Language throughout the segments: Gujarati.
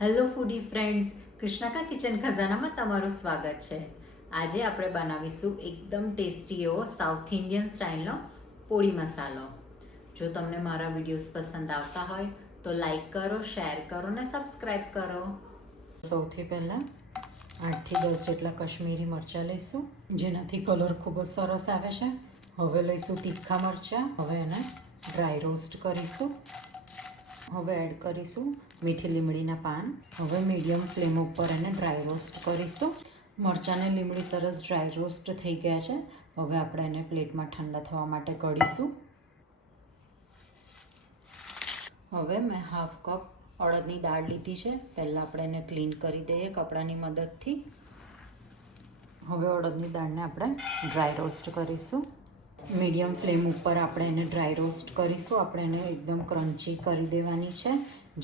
હેલો ફૂડી ફ્રેન્ડ્સ, કૃષ્ણાકા કિચન ખજાનામાં તમારું સ્વાગત છે. આજે આપણે બનાવીશું એકદમ ટેસ્ટી એવો સાઉથ ઇન્ડિયન સ્ટાઇલનો પોળી મસાલો. જો તમને મારા વિડીયોઝ પસંદ આવતા હોય તો લાઈક કરો, શેર કરો અને સબસ્ક્રાઈબ કરો. સૌથી પહેલાં 8થી 10 જેટલા કશ્મીરી મરચાં લઈશું, જેનાથી કલર ખૂબ જ સરસ આવે છે. હવે લઈશું તીખા મરચાં. હવે એને ડ્રાય રોસ્ટ કરીશું. હવે એડ કરીશું મીઠી લીમડીના પાન. હવે મીડિયમ ફ્લેમ ઉપર એને ડ્રાય રોસ્ટ કરીશું. મરચાંને લીમડી સરસ ડ્રાય રોસ્ટ થઈ ગયા છે. હવે આપણે એને પ્લેટમાં ઠંડા થવા માટે કાઢીશું. હવે મેં હાફ કપ અડદની દાળ લીધી છે. પહેલાં આપણે એને ક્લીન કરી દઈએ કપડાની મદદથી. હવે અડદની દાળને આપણે ડ્રાય રોસ્ટ કરીશું. મીડિયમ ફ્લેમ ઉપર આપણે એને ડ્રાય રોસ્ટ કરીશું. આપણે એને એકદમ ક્રન્ચી કરી દેવાની છે,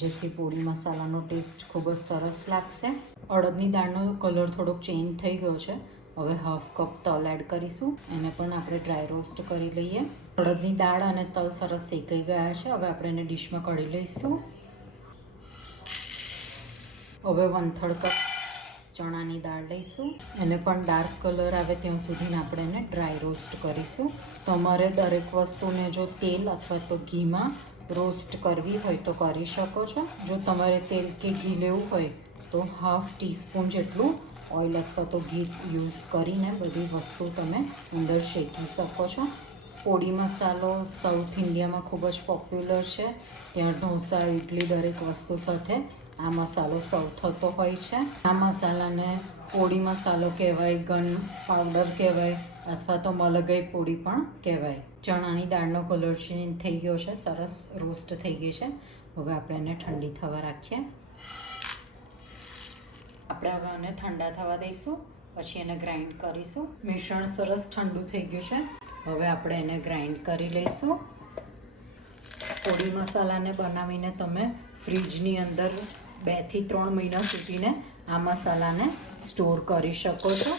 જેથી પોળી મસાલાનો ટેસ્ટ ખૂબ જ સરસ લાગશે. અડદની દાળનો કલર થોડોક ચેન્જ થઈ ગયો છે. હવે હાફ કપ તલ એડ કરીશું. એને પણ આપણે ડ્રાય રોસ્ટ કરી લઈએ. અડદની દાળ અને તલ સરસ શેકાઈ ગયા છે. હવે આપણે એને ડીશમાં કાઢી લઈશું. હવે 1/3 કપ ચણાની દાળ લઈશું. એને પણ ડાર્ક કલર આવે ત્યાં સુધીને આપણે એને ડ્રાય રોસ્ટ કરીશું. તમારે દરેક વસ્તુને જો તેલ અથવા તો ઘીમાં રોસ્ટ કરવી હોય તો કરી શકો છો. જો તમારે તેલ કે ઘી લેવું હોય તો હાફ ટીસ્પૂન જેટલું ઓઇલ અથવા તો ઘી યુઝ કરીને બધી વસ્તુ તમે અંદર શેકી શકો છો. પોળી મસાલો સાઉથ ઇન્ડિયામાં ખૂબ જ પોપ્યુલર છે. ત્યાં ઢોસા, ઇડલી દરેક વસ્તુ સાથે આ મસાલો સર્વ થતો હોય છે. આ મસાલાને પોળી મસાલો કહેવાય, ગન પાવડર કહેવાય અથવા તો મલગઈ પોળી પણ કહેવાય. ચણાની દાળનો કલર ચેન્જ થઈ ગયો છે, સરસ રોસ્ટ થઈ ગઈ છે. હવે આપણે એને ઠંડી થવા રાખીએ. આપણે હવે એને ઠંડા થવા દઈશું, પછી એને ગ્રાઇન્ડ કરીશું. મિશ્રણ સરસ ઠંડુ થઈ ગયું છે. હવે આપણે એને ગ્રાઇન્ડ કરી લઈશું. પોળી મસાલાને બનાવીને તમે ફ્રીજની અંદર 2 થી 3 મહિના સુધીને આ મસાલાને સ્ટોર કરી શકો છો.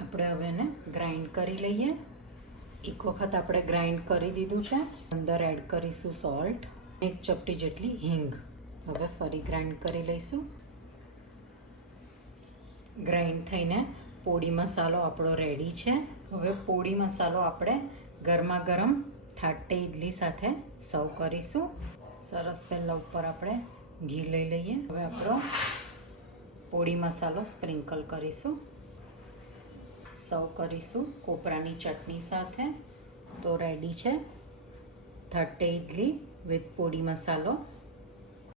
આપણે હવે એને ગ્રાઇન્ડ કરી લઈએ. એક વખત આપણે ગ્રાઇન્ડ કરી દીધું છે. અંદર એડ કરીશું સોલ્ટ, 1 ચપટી જેટલી હિંગ. હવે ફરી ગ્રાઇન્ડ કરી લઈશું. ગ્રાઇન્ડ થઈને પોળી મસાલો આપણો રેડી છે. હવે પોળી મસાલો આપણે ગરમા ગરમ થાટે ઇડલી સાથે સર્વ કરીશું. સરસ પહેલાં ઉપર આપણે ઘી લઈ લઈએ. હવે આપણો પોળી મસાલો સ્પ્રિંકલ કરીશું. સર્વ કરીશું કોપરાની ચટણી સાથે. તો રેડી છે થાટે ઇડલી વિથ પોળી મસાલો.